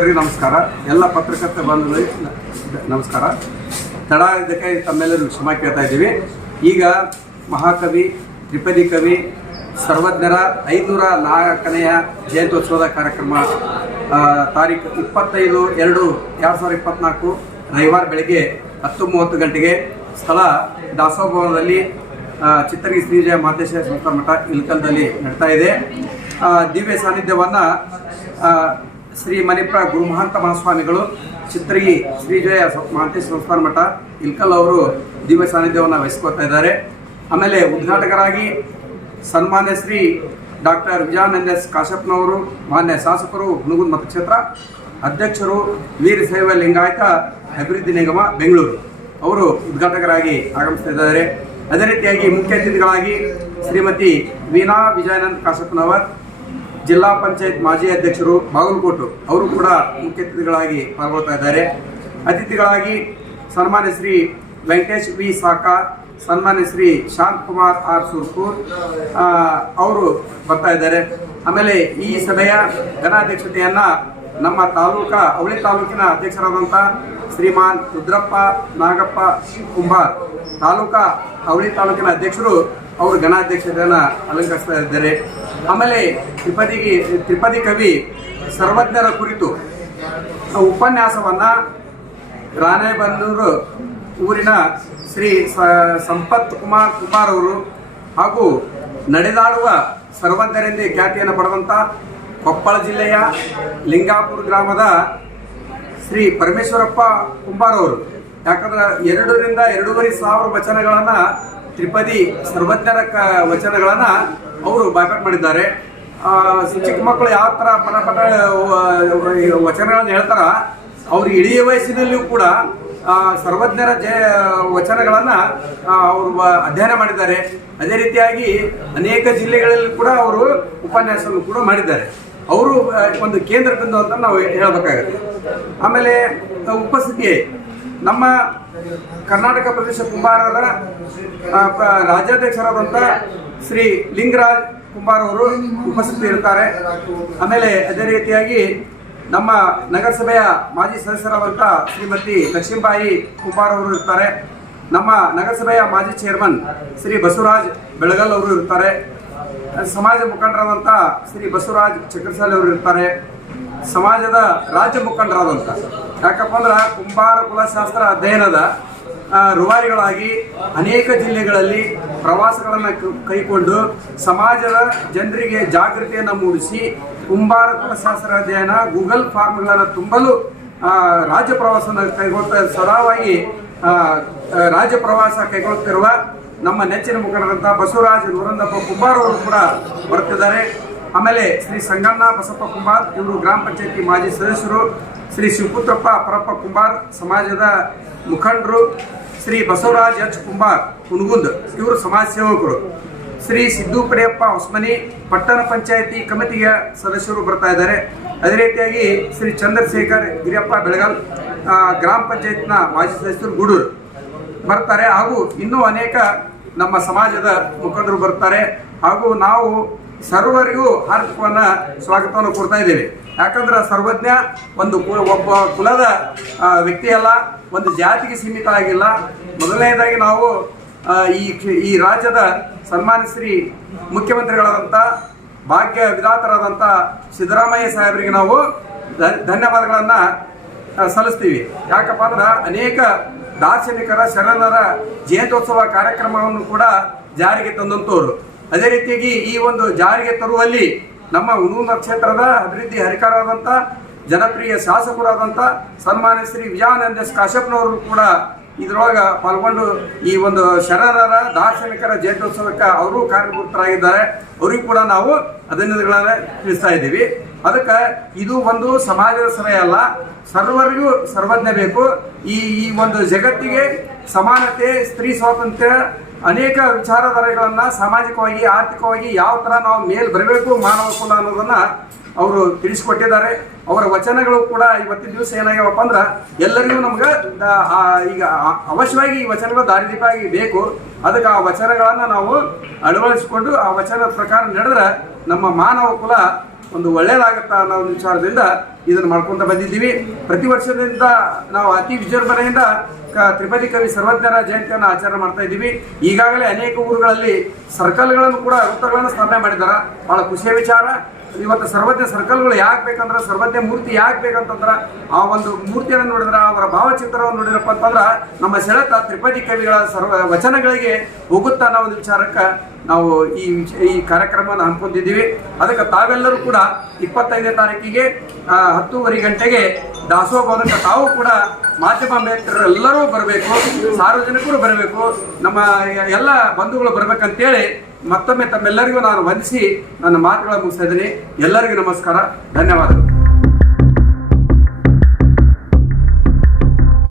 ಸಹೋದರಿಗೆ ನಮಸ್ಕಾರ. ಎಲ್ಲ ಪತ್ರಕರ್ತ ಬಂಧುಗಳಿಗೆ ನಮಸ್ಕಾರ. ತಡ ಇದಕ್ಕೆ ತಮ್ಮೆಲ್ಲರೂ ಕ್ಷಮಾ ಕೇಳ್ತಾ ಇದ್ದೀವಿ. ಈಗ ಮಹಾಕವಿ, ತ್ರಿಪದಿ ಕವಿ, ಸರ್ವಜ್ಞರ 504ನೇ ಜಯಂತ್ಯೋತ್ಸವದ ಕಾರ್ಯಕ್ರಮ ತಾರೀಖು 25/2/2024 ರವಿವಾರ ಬೆಳಗ್ಗೆ 10:30 ಗಂಟೆಗೆ ಸ್ಥಳ ದಾಸೋಹ ಭವನದಲ್ಲಿ ಚಿತ್ತರಗಿ ಶ್ರೀಜಯ ಮಾತೇಶ್ವರ ಸಂಸ್ಥಾನ ಮಠ ಇಲ್ಕಲ್ದಲ್ಲಿ ನಡೀತಾ ಇದೆ. ದಿವ್ಯ ಸಾನ್ನಿಧ್ಯವನ್ನು ಶ್ರೀ ಮಣಿಪ್ರ ಗುರುಮಹಂತ ಮಹಾಸ್ವಾಮಿಗಳು, ಚಿತ್ತರಗಿ ಶ್ರೀಜಯ ಮಾತೇಶ್ವರ ಸಂಸ್ಥಾನ ಮಠ ಇಲ್ಕಲ್ ಅವರು ದಿವ್ಯ ಸಾನ್ನಿಧ್ಯವನ್ನು ವಹಿಸ್ಕೊಳ್ತಾ ಇದ್ದಾರೆ. ಆಮೇಲೆ ಉದ್ಘಾಟಕರಾಗಿ ಸನ್ಮಾನ್ಯ ಶ್ರೀ ಡಾಕ್ಟರ್ ವಿಜಯಾನಂದ ಕಾಶ್ಯಪ್ನವರು, ಮಾನ್ಯ ಶಾಸಕರು ಹುಣಗುಂದ ಮತಕ್ಷೇತ್ರ, ಅಧ್ಯಕ್ಷರು ವೀರಶೈವ ಲಿಂಗಾಯತ ಅಭಿವೃದ್ಧಿ ನಿಗಮ ಬೆಂಗಳೂರು ಅವರು ಉದ್ಘಾಟಕರಾಗಿ ಆಗಮಿಸ್ತಾ ಇದ್ದಾರೆ. ಅದೇ ರೀತಿಯಾಗಿ ಮುಖ್ಯ ಅತಿಥಿಗಳಾಗಿ ಶ್ರೀಮತಿ ವೀಣಾ ವಿಜಯಾನಂದ ಕಾಶ್ಯಪ್ನವರ್, ಜಿಲ್ಲಾ ಪಂಚಾಯತ್ ಮಾಜಿ ಅಧ್ಯಕ್ಷರು ಬಾಗಲಕೋಟೆ, ಅವರು ಕೂಡ ಮುಖ್ಯ ಅತಿಥಿಗಳಾಗಿ ಪಾಲ್ಗೊಳ್ತಾ ಇದ್ದಾರೆ. ಅತಿಥಿಗಳಾಗಿ ಸನ್ಮಾನ್ಯ ಶ್ರೀ ವೆಂಕಟೇಶ್ ವಿ ಸಾಕಾ, ಸನ್ಮಾನ್ಯ ಶ್ರೀ ಶಾಂತ್ ಕುಮಾರ್ ಆರ್ ಸುರ್ಪುರ್ ಅವರು ಬರ್ತಾ ಇದ್ದಾರೆ. ಆಮೇಲೆ ಈ ಸಭೆಯ ಘನಾಧ್ಯಕ್ಷತೆಯನ್ನು ನಮ್ಮ ಅವಳಿ ತಾಲೂಕಿನ ಅಧ್ಯಕ್ಷರಾದಂಥ ಶ್ರೀಮಾನ್ ರುದ್ರಪ್ಪ ನಾಗಪ್ಪ ಕುಂಬಾರ್, ಅವಳಿ ತಾಲೂಕಿನ ಅಧ್ಯಕ್ಷರು, ಅವರು ಘನಾಧ್ಯಕ್ಷತೆಯನ್ನು ಅಲಂಕರಿಸ್ತಾ ಇದ್ದಾರೆ. ಆಮೇಲೆ ತ್ರಿಪದಿ ಕವಿ ಸರ್ವಜ್ಞರ ಕುರಿತು ಉಪನ್ಯಾಸವನ್ನು ರಾಣೆಬೆನ್ನೂರು ಊರಿನ ಶ್ರೀ ಸಂಪತ್ ಕುಮಾರ್ ಅವರು ಹಾಗೂ ನಡೆದಾಡುವ ಸರ್ವಜ್ಞರೆಂದೇ ಖ್ಯಾತಿಯನ್ನು ಪಡೆದಂಥ ಕೊಪ್ಪಳ ಜಿಲ್ಲೆಯ ಲಿಂಗಾಪುರ ಗ್ರಾಮದ ಶ್ರೀ ಪರಮೇಶ್ವರಪ್ಪ ಕುಂಬಾರ್ ಅವರು, ಯಾಕಂದ್ರೆ 2,000 to 2,500 ವಚನಗಳನ್ನು, ತ್ರಿಪದಿ ಸರ್ವಜ್ಞರ ವಚನಗಳನ್ನು ಅವರು ಬಾಯ್ಪಾಟ್ ಮಾಡಿದ್ದಾರೆ. ಚಿಕ್ಕ ಮಕ್ಕಳು ಯಾವ ಥರ ಪಟ ವಚನಗಳನ್ನು ಹೇಳ್ತಾರ, ಅವ್ರು ಇಳಿಯ ವಯಸ್ಸಿನಲ್ಲಿಯೂ ಕೂಡ ಸರ್ವಜ್ಞರ ವಚನಗಳನ್ನು ಅವರು ಅಧ್ಯಯನ ಮಾಡಿದ್ದಾರೆ. ಅದೇ ರೀತಿಯಾಗಿ ಅನೇಕ ಜಿಲ್ಲೆಗಳಲ್ಲಿ ಕೂಡ ಅವರು ಉಪನ್ಯಾಸವನ್ನು ಕೂಡ ಮಾಡಿದ್ದಾರೆ. ಅವರು ಒಂದು ಕೇಂದ್ರ ಬಿಂದು ಅಂತ ನಾವು ಹೇಳಬೇಕಾಗುತ್ತೆ. ಆಮೇಲೆ ಉಪಸ್ಥಿತಿ ನಮ್ಮ ಕರ್ನಾಟಕ ಪ್ರದೇಶ ಕುಂಬಾರರ ರಾಜ್ಯಾಧ್ಯಕ್ಷರಾದಂಥ ಶ್ರೀ ಲಿಂಗರಾಜ್ ಕುಂಬಾರ್ ಅವರು ಉಪಸ್ಥಿತಿ ಇರ್ತಾರೆ. ಆಮೇಲೆ ಅದೇ ರೀತಿಯಾಗಿ ನಮ್ಮ ನಗರಸಭೆಯ ಮಾಜಿ ಸದಸ್ಯರಾದಂಥ ಶ್ರೀಮತಿ ಲಕ್ಷ್ಮೀಬಾಯಿ ಕುಂಬಾರ್ ಅವರು ಇರ್ತಾರೆ. ನಮ್ಮ ನಗರಸಭೆಯ ಮಾಜಿ ಚೇರ್ಮನ್ ಶ್ರೀ ಬಸವರಾಜ್ ಬೆಳಗಲ್ ಅವರು ಇರ್ತಾರೆ. ಸಮಾಜ ಮುಖಂಡರಾದಂಥ ಶ್ರೀ ಬಸವರಾಜ್ ಚಕ್ರಸಾಲಿ ಅವರು ಇರ್ತಾರೆ. ಸಮಾಜದ ರಾಜ್ಯ ಮುಖಂಡರಾದಂಥ, ಯಾಕಪ್ಪ ಅಂದ್ರೆ ಕುಂಬಾರ ಕುಲಶಾಸ್ತ್ರ ಅಧ್ಯಯನದ ರೂವಾರಿಗಳಾಗಿ ಅನೇಕ ಜಿಲ್ಲೆಗಳಲ್ಲಿ ಪ್ರವಾಸಗಳನ್ನು ಕೈಗೊಂಡು ಸಮಾಜದ ಜನರಿಗೆ ಜಾಗೃತಿಯನ್ನು ಮೂಡಿಸಿ ಕುಂಬಾರ ಕುಲಶಾಸ್ತ್ರ ಅಧ್ಯಯನ ಗೂಗಲ್ ಫಾರ್ಮ್ಗಳನ್ನು ತುಂಬಲು ರಾಜ್ಯ ಪ್ರವಾಸವನ್ನು ಕೈಗೊಳ್ತಾ ಸದಾವಾಗಿ ರಾಜ್ಯ ಪ್ರವಾಸ ಕೈಗೊಳ್ಳುತ್ತಿರುವ ನಮ್ಮ ನೆಚ್ಚಿನ ಮುಖಂಡರಂಥ ಬಸವರಾಜ್ ನೂರಂದಪ್ಪ ಕುಂಬಾರ್ ಅವರು ಕೂಡ ಬರ್ತಿದ್ದಾರೆ. ಆಮೇಲೆ ಶ್ರೀ ಸಂಗಣ್ಣ ಬಸಪ್ಪ ಕುಂಬಾರ್, ಇವರು ಗ್ರಾಮ ಪಂಚಾಯತಿ ಮಾಜಿ ಸದಸ್ಯರು. ಶ್ರೀ ಶಿವಪುತ್ರಪ್ಪ ಪರಪ್ಪ ಕುಂಬಾರ್, ಸಮಾಜದ ಮುಖಂಡರು. ಶ್ರೀ ಬಸವರಾಜ್ ಎಚ್ ಕುಂಬಾರ್ ಹುಣಗುಂದ, ಇವರು ಸಮಾಜ ಸೇವಕರು. ಶ್ರೀ ಸಿದ್ದು ಪಡೆಯಪ್ಪ ಹೊಸಮನಿ, ಪಟ್ಟಣ ಪಂಚಾಯತಿ ಕಮಿಟಿಯ ಸದಸ್ಯರು ಬರ್ತಾ ಇದ್ದಾರೆ. ಅದೇ ರೀತಿಯಾಗಿ ಶ್ರೀ ಚಂದ್ರಶೇಖರ್ ಗಿರಿಯಪ್ಪ ಬೆಳಗಾಲ್, ಗ್ರಾಮ ಪಂಚಾಯತ್ನ ಮಾಜಿ ಸದಸ್ಯರು ಗೂಡೂರು ಬರ್ತಾರೆ. ಹಾಗೂ ಇನ್ನೂ ಅನೇಕ ನಮ್ಮ ಸಮಾಜದ ಮುಖಂಡರು ಬರ್ತಾರೆ. ಹಾಗೂ ನಾವು ಸರ್ವರಿಗೂ ಹಾರ್ದಿಕವನ್ನು ಸ್ವಾಗತವನ್ನು ಕೊಡ್ತಾ ಇದ್ದೇವೆ. ಯಾಕಂದ್ರೆ ಸರ್ವಜ್ಞ ಒಬ್ಬ ಕುಲದ ವ್ಯಕ್ತಿಯಲ್ಲ, ಒಂದು ಜಾತಿಗೆ ಸೀಮಿತ ಆಗಿಲ್ಲ. ಮೊದಲನೇದಾಗಿ ನಾವು ಈ ರಾಜ್ಯದ ಸನ್ಮಾನ್ಯ ಶ್ರೀ ಮುಖ್ಯಮಂತ್ರಿಗಳಾದಂಥ ಭಾಗ್ಯ ವಿಧಾತರಾದಂಥ ಸಿದ್ದರಾಮಯ್ಯ ಸಾಹೇಬರಿಗೆ ನಾವು ಧನ್ಯವಾದಗಳನ್ನು ಸಲ್ಲಿಸ್ತೀವಿ. ಯಾಕಪ್ಪ ಅಂದ್ರೆ ಅನೇಕ ದಾರ್ಶನಿಕರ ಶರಣರ ಜಯಂತ್ಯೋತ್ಸವ ಕಾರ್ಯಕ್ರಮವನ್ನು ಕೂಡ ಜಾರಿಗೆ ತಂದಂಥವ್ರು. ಅದೇ ರೀತಿಯಾಗಿ ಈ ಒಂದು ಜಾರಿಗೆ ತರುವಲ್ಲಿ ನಮ್ಮ ಹುಣಗುಂದ ಕ್ಷೇತ್ರದ ಅಭಿವೃದ್ಧಿ ಹರಿಕಾರರಾದಂಥ ಜನಪ್ರಿಯ ಶಾಸಕರಾದಂಥ ಸನ್ಮಾನ್ಯ ಶ್ರೀ ವಿಜಯಾನಂದ ಕಾಶ್ಯಪ್ನವರು ಕೂಡ ಇದರೊಳಗೆ ಪಾಲ್ಗೊಂಡು ಈ ಒಂದು ಶರಣರ ದಾರ್ಶನಿಕರ ಜಯಂತ್ಯೋತ್ಸವಕ್ಕೆ ಅವರು ಕಾರ್ಯಕರ್ತರಾಗಿದ್ದಾರೆ. ಅವರಿಗೂ ಕೂಡ ನಾವು ಅಭಿನಂದನೆಗಳನ್ನು ತಿಳಿಸ್ತಾ ಇದ್ದೀವಿ. ಅದಕ್ಕೆ ಇದು ಒಂದು ಸಮಾಜದ ಸಭೆ ಅಲ್ಲ, ಸರ್ವರಿಗೂ ಸರ್ವಜ್ಞ ಬೇಕು. ಈ ಒಂದು ಜಗತ್ತಿಗೆ ಸಮಾನತೆ, ಸ್ತ್ರೀ ಸ್ವಾತಂತ್ರ್ಯ, ಅನೇಕ ವಿಚಾರಧಾರೆಗಳನ್ನು ಸಾಮಾಜಿಕವಾಗಿ ಆರ್ಥಿಕವಾಗಿ ಯಾವ ಥರ ನಾವು ಮೇಲೆ ಬರಬೇಕು ಮಾನವ ಕುಲ ಅನ್ನೋದನ್ನು ಅವರು ತಿಳಿಸಿಕೊಟ್ಟಿದ್ದಾರೆ. ಅವರ ವಚನಗಳು ಕೂಡ ಇವತ್ತಿನ ದಿವಸ ಏನಾಗ್ಯಾವಪ್ಪ ಅಂದ್ರೆ ಎಲ್ಲರಿಗೂ ನಮ್ಗೆ ಈಗ ಅವಶ್ಯವಾಗಿ ಈ ವಚನಗಳು ದಾರಿದೀಪ ಆಗಿ ಬೇಕು. ಅದಕ್ಕೆ ಆ ವಚನಗಳನ್ನು ನಾವು ಅಳವಡಿಸಿಕೊಂಡು ಆ ವಚನದ ಪ್ರಕಾರ ನಡೆದ್ರೆ ನಮ್ಮ ಮಾನವ ಕುಲ ಒಂದು ಒಳ್ಳೆಯದಾಗುತ್ತಾ ಅನ್ನೋ ಒಂದು ವಿಚಾರದಿಂದ ಇದನ್ನು ಮಾಡ್ಕೊಂತ ಬಂದಿದ್ದೀವಿ. ಪ್ರತಿ ವರ್ಷದಿಂದ ನಾವು ಅತಿ ವಿಜೃಂಭಣೆಯಿಂದ ತ್ರಿಪದಿ ಕವಿ ಸರ್ವಜ್ಞರ ಜಯಂತಿಯನ್ನು ಆಚರಣೆ ಮಾಡ್ತಾ ಇದ್ದೀವಿ. ಈಗಾಗಲೇ ಅನೇಕ ಊರುಗಳಲ್ಲಿ ಸರ್ಕಲ್ಗಳನ್ನು ಕೂಡ ವೃತ್ತಗಳನ್ನು ಸ್ಥಾಪನೆ ಮಾಡಿದ್ದಾರೆ. ಬಹಳ ಖುಷಿಯ ವಿಚಾರ. ಇವತ್ತು ಸರ್ವಜ್ಞ ಸರ್ಕಲ್ಗಳು ಯಾಕೆ ಬೇಕಂದ್ರೆ, ಸರ್ವಜ್ಞ ಮೂರ್ತಿ ಯಾಕೆ ಬೇಕಂತಂದ್ರೆ, ಆ ಒಂದು ಮೂರ್ತಿಯನ್ನು ನೋಡಿದ್ರೆ, ಅವರ ಭಾವಚಿತ್ರವನ್ನು ನೋಡಿರಪ್ಪ ಅಂತಂದ್ರೆ ನಮ್ಮ ಸೆಳೆತ ತ್ರಿಪದಿ ಕವಿಗಳ ವಚನಗಳಿಗೆ ಹೋಗುತ್ತಾ ಅನ್ನೋ ಒಂದು ವಿಚಾರಕ್ಕೆ ನಾವು ಈ ಕಾರ್ಯಕ್ರಮವನ್ನು ಹಮ್ಮಿಕೊಂಡಿದ್ದೀವಿ. ಅದಕ್ಕೆ ತಾವೆಲ್ಲರೂ ಕೂಡ 25ನೇ ತಾರೀಕಿಗೆ 10:30 ಗಂಟೆಗೆ ದಾಸೋಹ ಭವನಕ್ಕೆ ತಾವು ಕೂಡ ಮಾಧ್ಯಮ ಮಿತ್ರರೆಲ್ಲರೂ ಬರಬೇಕು, ಸಾರ್ವಜನಿಕರು ಬರಬೇಕು, ನಮ್ಮ ಎಲ್ಲ ಬಂಧುಗಳು ಬರಬೇಕಂತೇಳಿ ಮತ್ತೊಮ್ಮೆ ತಮ್ಮೆಲ್ಲರಿಗೂ ನಾನು ವಂದಿಸಿ ನನ್ನ ಮಾತುಗಳ ಮುಗಿಸ್ತಾ ಇದ್ದೀನಿ. ಎಲ್ಲರಿಗೂ ನಮಸ್ಕಾರ, ಧನ್ಯವಾದಗಳು.